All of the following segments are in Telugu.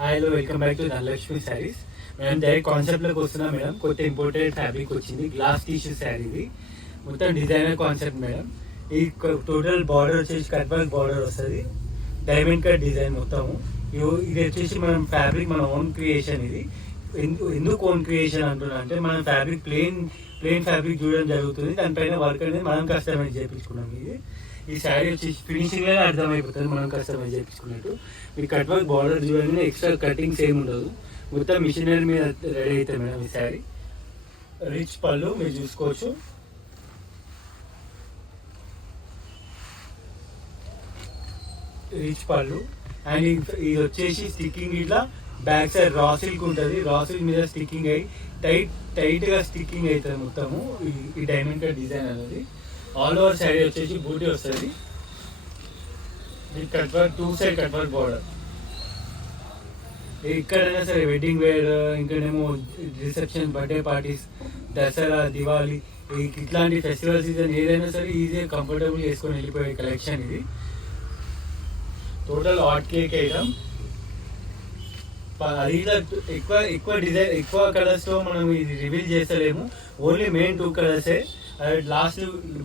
Hello, welcome back to Dhanalakshmi Sarees. Madam direct కాన్సెప్ట్లోకి వస్తున్నాం మేడం. కొత్త ఇంపోర్టెడ్ ఫ్యాబ్రిక్ వచ్చింది, గ్లాస్ టిష్యూ శారీ. ఇది మొత్తం డిజైనర్ కాన్సెప్ట్ మేడం. ఈ టోటల్ బార్డర్ వచ్చేసి కట్ వర్క్ బార్డర్ వస్తుంది, డైమండ్ కట్ డిజైన్ మొత్తము. ఇది వచ్చేసి మనం ఫ్యాబ్రిక్ మన ఓన్ క్రియేషన్. ఇది ఎందుకు ఓన్ క్రియేషన్ అంటున్నా అంటే, మనం ఫ్యాబ్రిక్ ప్లెయిన్ ఫ్యాబ్రిక్ చూడడం జరుగుతుంది, దానిపైన వర్క్ అనేది మనం కస్టమైజ్ చేయించుకున్నాం. ఈ శారీ వచ్చేసి ఫినిషింగ్ లోనే అర్థమైపోతుంది మనం కస్టమైజ్ చేయించుకున్నట్టు. మీరు కట్ వర్క్ బార్డర్ చూడండి, ఎక్స్ట్రా కటింగ్స్ ఏమి ఉండదు, మొత్తం మిషనరీ మీద రెడీ అవుతుంది మేడం ఈ శారీ. రిచ్ పళ్ళు మీరు చూసుకోవచ్చు. రిచ్ పళ్ళు అండ్ ఇది వచ్చేసి స్టిక్కింగ్ ఇట్లా బ్యాక్ సైడ్ రా సిల్క్ ఉంటుంది, రా సిల్క్ మీద స్టిక్కింగ్ అయ్యి టైట్ గా స్టిక్కింగ్ అవుతుంది మొత్తము. ఈ డైమండ్ కట్ డిజైన్ అనేది ఆల్ ఓవర్ సైడ్ వచ్చేసి బూటీ వస్తుంది. Cut work two side cut work border. ఎక్కడైనా సరే వెడ్డింగ్ వేర్, ఇంకనేమో reception, birthday parties, Dasara, Diwali, ఇట్లాంటి ఫెస్టివల్ సీజన్ ఏదైనా సరే ఈజీగా కంఫర్టబుల్ వేసుకొని వెళ్ళిపోయే కలెక్షన్ ఇది. Total hot cake item. అది ఎక్కువ డిజైన్, ఎక్కువ కలర్స్ లో మనం ఇది రివీల్ చేస్తలేము, ఓన్లీ మెయిన్ 2 కలర్సే. లాస్ట్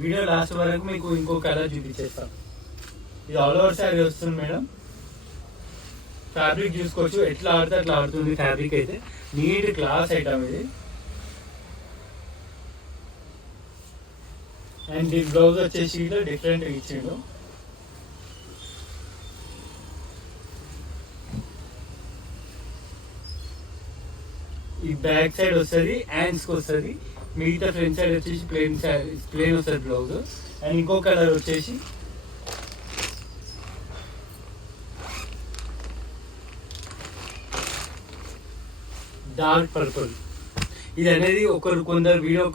వీడియో లాస్ట్ వరకు మీకు ఇంకో కలర్ చూపించేస్తాం. ఇది ఆల్ ఓవర్ శారీ వస్తుంది మేడం. ఫ్యాబ్రిక్ చూసుకోవచ్చు, ఎట్లా ఆడితే అట్లా ఆడుతుంది ఫ్యాబ్రిక్ అయితే. నీట్ క్లాస్ ఐటమ్ ఇది. అండ్ ఈ బ్లౌజ్ వచ్చేసి డిఫరెంట్ ఇచ్చిండు. ఈ బ్యాక్ సైడ్ వస్తుంది, హ్యాండ్స్ కి వస్తుంది. మిగతా ఫ్రంట్ సైడ్ వచ్చేసి ప్లెయిన్ వస్తుంది బ్లౌజ్. అండ్ ఇంకో కలర్ వచ్చేసి డార్క్ పర్పుల్. ఇది అనేది కొందరు వీడియో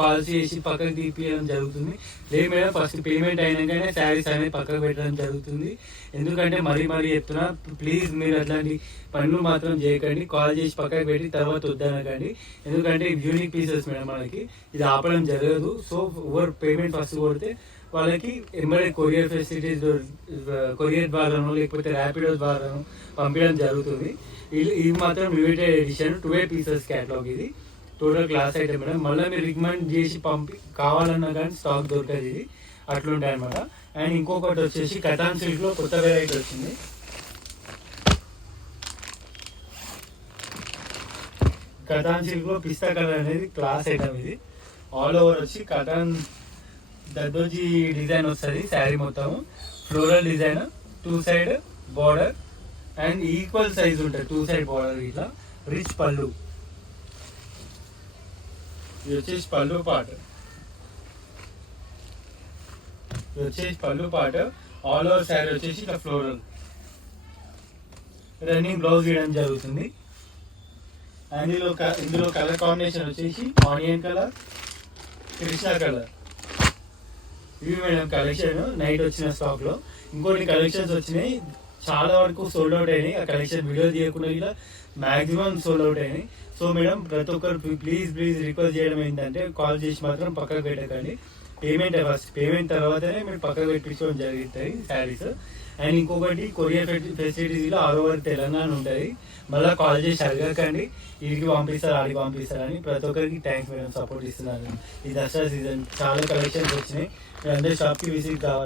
కాల్ చేసి పక్కకు తీపియడం జరుగుతుంది. లేదు మేడం, ఫస్ట్ పేమెంట్ అయినాకనే శారీస్ అనేది పక్కకు పెట్టడం జరుగుతుంది. ఎందుకంటే మరీ చెప్తున్నా, ప్లీజ్ మీరు అట్లాంటి పనులు మాత్రం చేయకండి. కాల్ చేసి పక్కకు పెట్టి తర్వాత వద్దనకండి. ఎందుకంటే యూనిక్ పీసెస్ మేడం, మనకి ఇది ఆపడం జరగదు. సో ఓవర్ పేమెంట్ ఫస్ట్ కొడితే వాళ్ళకి ఎంబడే కొరియర్ ఫెసిలిటీస్, కొరియర్ ద్వారానో లేకపోతే ర్యాపిడో ద్వారానో పంపించడం జరుగుతుంది. ఇది మాత్రం లిమిటెడ్ ఎడిషన్ 2 పీసెస్ క్యాటలాగ్. ఇది టోటల్ క్లాస్ ఐటమ్ మేడం. మళ్ళీ మీరు రికమెండ్ చేసి కావాలన్నా కానీ స్టాక్ దొరకదు, ఇది అట్లుంటాయి అనమాట. అండ్ ఇంకొకటి వచ్చేసి కథాన్ సిల్క్ లో కొత్త వెరైటీ వచ్చింది. కథాన్ సిల్క్ లో పిస్తా కలర్ అనేది క్లాస్ ఐటమ్. ఇది ఆల్ ఓవర్ వచ్చి కథాన్ దద్దోజీ డిజైన్ వస్తుంది శారీ మొత్తం. Floral design, 2 side border and equal size ఉంటుంది 2 సైడ్ బార్డర్. ఇట్లా రిచ్ పళ్ళు. ఇది వచ్చేసి పళ్ళు పాట. ఆల్ ఓవర్ శారీ వచ్చేసి ఇట్లా ఫ్లోరల్ రన్నింగ్ బ్లౌజ్ ఇవ్వడం జరుగుతుంది. అండ్ ఇందులో కలర్ కాంబినేషన్ వచ్చేసి ఆనియన్ కలర్, కృష్ణ కలర్. ఇవి మేడం కలెక్షన్ నైట్ వచ్చిన స్టాక్ లో. ఇంకోటి కలెక్షన్స్ వచ్చినాయి, చాలా వరకు సోల్డ్ అవుట్ అయినాయి. ఆ కలెక్షన్ వీడియో తీయకుండా ఇలా మాక్సిమం సోల్డ్ అవుట్ అయినాయి. సో మేడం, ప్రతి ఒక్కరు ప్లీజ్ రిక్వెస్ట్ చేయడం ఏంటంటే, కాల్ చేసి మాత్రం పక్కకు పెట్టకండి. పేమెంట్ తర్వాతనే మీరు పక్కకు పెట్టించడం జరుగుతాయి శారీస్. అండ్ ఇంకొకటి courier facilities all over Telangana ఉంటుంది. మళ్ళీ కాల్ చేసి అడగకండి, ఇడికి పంపిస్తారు ఆడికి పంపిస్తారని. ప్రతి ఒక్కరికి థ్యాంక్స్ మేడం, సపోర్ట్ ఇస్తున్నారు. ఈ దసరా సీజన్ చాలా కలెక్షన్స్ వచ్చినాయి. మీరు అందరూ షాప్కి విజిట్ కావాలి.